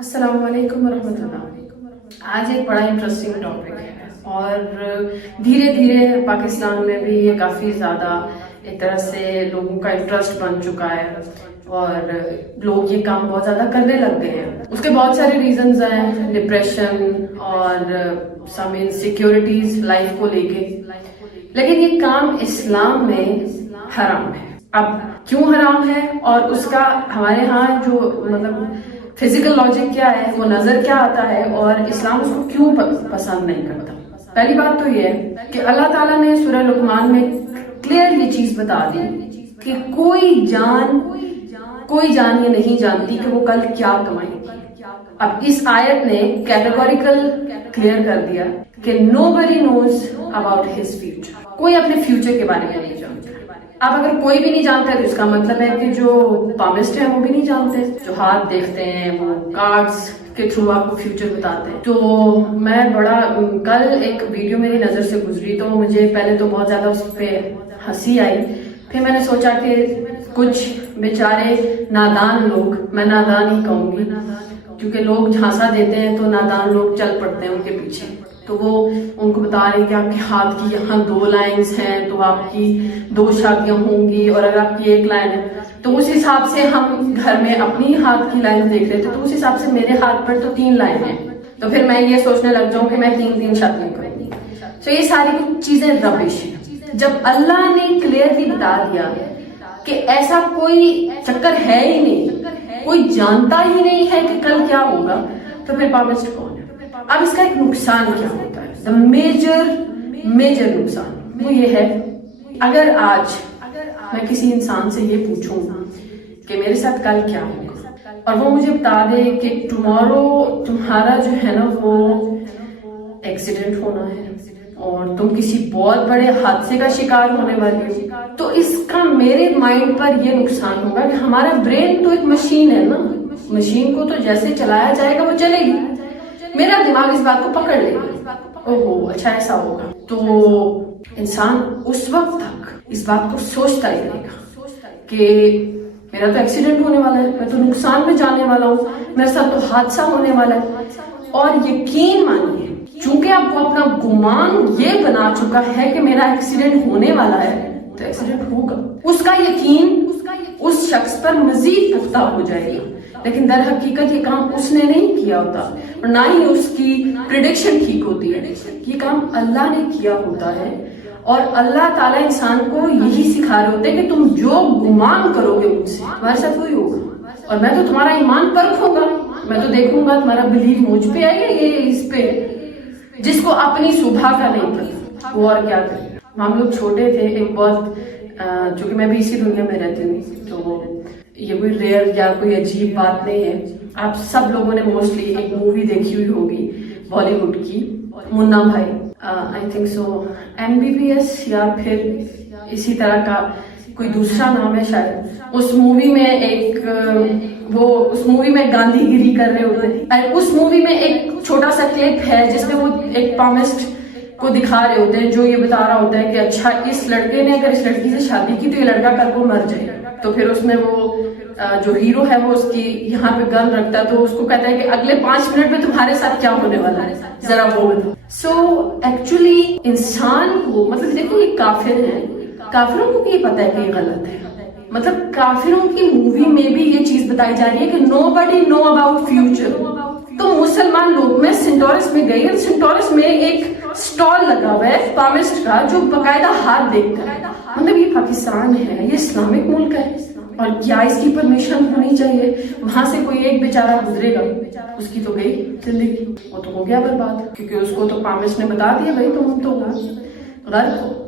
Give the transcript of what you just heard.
السلام علیکم ورحمۃ اللہ۔ آج ایک بڑا انٹرسٹنگ ٹاپک ہے اور دھیرے دھیرے پاکستان میں بھی یہ کافی زیادہ ایک طرح سے لوگوں کا انٹرسٹ بن چکا ہے اور لوگ یہ کام بہت زیادہ کرنے لگ گئے ہیں۔ اس کے بہت سارے ریزنز ہیں، ڈپریشن اور سم انسیکیورٹیز لائف کو لے کے، لیکن یہ کام اسلام میں حرام ہے۔ اب کیوں حرام ہے اور اس کا ہمارے ہاں جو مطلب فزیکل لاجک کیا ہے، وہ نظر کیا آتا ہے اور اسلام اس کو کیوں پسند نہیں کرتا۔ پہلی بات تو یہ ہے کہ اللہ تعالیٰ نے سورہ لقمان میں کلیئر یہ چیز بتا دی کہ کوئی جان یہ نہیں جانتی کہ وہ کل کیا کمائے گی۔ اب اس آیت نے کیٹیگوریکل کلیئر کر دیا کہ nobody knows about his future، کوئی اپنے فیوچر کے بارے میں نہیں جانتا۔ اب اگر کوئی بھی نہیں جانتا ہے تو اس کا مطلب ہے کہ جو پامسٹ ہیں وہ بھی نہیں جانتے، جو ہاتھ دیکھتے ہیں وہ کارڈز کے تھرو آپ کو فیوچر بتاتے ہیں۔ تو میں کل ایک ویڈیو میری نظر سے گزری تو مجھے پہلے تو بہت زیادہ اس پہ ہنسی آئی، پھر میں نے سوچا کہ کچھ بیچارے نادان لوگ، میں نادان ہی کہوں گی کیونکہ لوگ جھانسا دیتے ہیں تو نادان لوگ چل پڑتے ہیں ان کے پیچھے، تو وہ ان کو بتا رہے ہیں کہ آپ کے ہاتھ کی یہاں 2 لائنز ہیں تو آپ کی 2 شادیاں ہوں گی، اور اگر آپ کی 1 لائن ہے تو اس حساب سے ہم گھر میں اپنی ہاتھ کی لائن دیکھ رہے تھے تو اس حساب سے میرے ہاتھ پر تو 3 لائن ہیں، تو پھر میں یہ سوچنے لگ جاؤں کہ میں 3 شادیاں کروں گی۔ تو یہ ساری چیزیں ربش ہیں۔ جب اللہ نے کلیئرلی بتا دیا کہ ایسا کوئی چکر ہے ہی نہیں، کوئی جانتا ہی نہیں ہے کہ کل کیا ہوگا، تو پھر پامسٹ کون ہے؟ اب اس کا ایک نقصان کیا ہوتا ہے، دا میجر نقصان وہ یہ ہے، اگر آج میں کسی انسان سے یہ پوچھوں کہ میرے ساتھ کل کیا ہوگا اور وہ مجھے بتا دے کہ ٹمارو تمہارا جو ہے نا وہ ایکسیڈنٹ ہونا ہے اور تم کسی بہت بڑے حادثے کا شکار ہونے والی ہو، تو اس کا میرے مائنڈ پر یہ نقصان ہوگا کہ ہمارا برین تو ایک مشین ہے نا، مشین کو تو جیسے چلایا جائے گا وہ چلے گی، میرا دماغ اس بات کو پکڑ لے گا، اوہو اچھا ایسا ہوگا، تو انسان اس وقت تک اس بات کو سوچتا ہی رہے گا کہ میرا تو ایکسیڈنٹ ہونے والا ہے، میں تو نقصان میں جانے والا ہوں، میرے ساتھ تو حادثہ ہونے والا ہے۔ اور یقین مانیے چونکہ آپ کو اپنا گمان یہ بنا چکا ہے کہ میرا ایکسیڈنٹ ہونے والا ہے تو ایکسیڈنٹ ہوگا، اس کا یقین اس شخص پر مزید پختہ ہو جائے گا، لیکن در حقیقت یہ کام اس نے نہیں کیا ہوتا اور نہ ہی اس کی پریڈکشن ٹھیک ہوتی ہے، یہ کام اللہ نے کیا ہوتا ہے۔ اور اللہ تعالیٰ انسان کو یہی سکھا رہے ہوتے ہیں کہ تم جو گمان کرو گے مجھ سے تمہارے ساتھ وہی ہوگا، اور میں تو تمہارا ایمان پرکھوں گا، میں تو دیکھوں گا تمہارا بلیو مجھ پہ ہے یا یہ اس پہ۔ جس کو اپنی صبح کا نہیں پتا وہ اور کیا کرے۔ ہم لوگ چھوٹے تھے، ایک بہت چونکہ میں بھی اسی دنیا میں رہتی ہوں تو یہ کوئی ریئر یا کوئی عجیب بات نہیں ہے، آپ سب لوگوں نے موسٹلی ایک مووی دیکھی ہوئی ہوگی بالی ووڈ کی، منا بھائی، آئی تھنک سو MBBS یا پھر اسی طرح کا کوئی دوسرا نام ہے شاید۔ اس مووی میں اس مووی میں گاندھی گیری کر رہے ہوتے ہیں، اس مووی میں ایک چھوٹا سا کلپ ہے جس میں وہ ایک پامسٹ کو دکھا رہے ہوتے ہیں جو یہ بتا رہا ہوتا ہے کہ اچھا اس لڑکے نے اگر اس لڑکی سے شادی کی تو یہ لڑکا کل کو مر جائے گا، تو پھر اس میں وہ جو ہیرو ہے وہ اس کی یہاں پہ گن رکھتا ہے تو اس کو کہتا ہے کہ اگلے 5 منٹ میں تمہارے ساتھ کیا ہونے والا ہے ذرا بول۔ سو ایکچولی انسان کو مطلب دیکھو یہ کافر ہیں، کافروں کو بھی یہ پتا ہے کہ یہ غلط ہے، مطلب کافروں کی مووی میں بھی یہ چیز بتائی جا رہی ہے کہ nobody know about future۔ تو مسلمان لوگ، میں سینٹورس میں گئی اور سینٹورس میں ایک سٹال لگا ہوا ہے پامسٹ کا جو باقاعدہ ہاتھ دیکھتا ہے، مطلب یہ پاکستان ہے، یہ اسلامک ملک ہے اور کیا اس کی پرمیشن ہونی چاہیے؟ وہاں سے کوئی ایک بیچارہ گزرے گا، اس کی تو گئی زندگی، وہ تو ہو گیا برباد، کیونکہ اس کو تو پامسٹ نے بتا دیا بھائی تم تو غلط ہو۔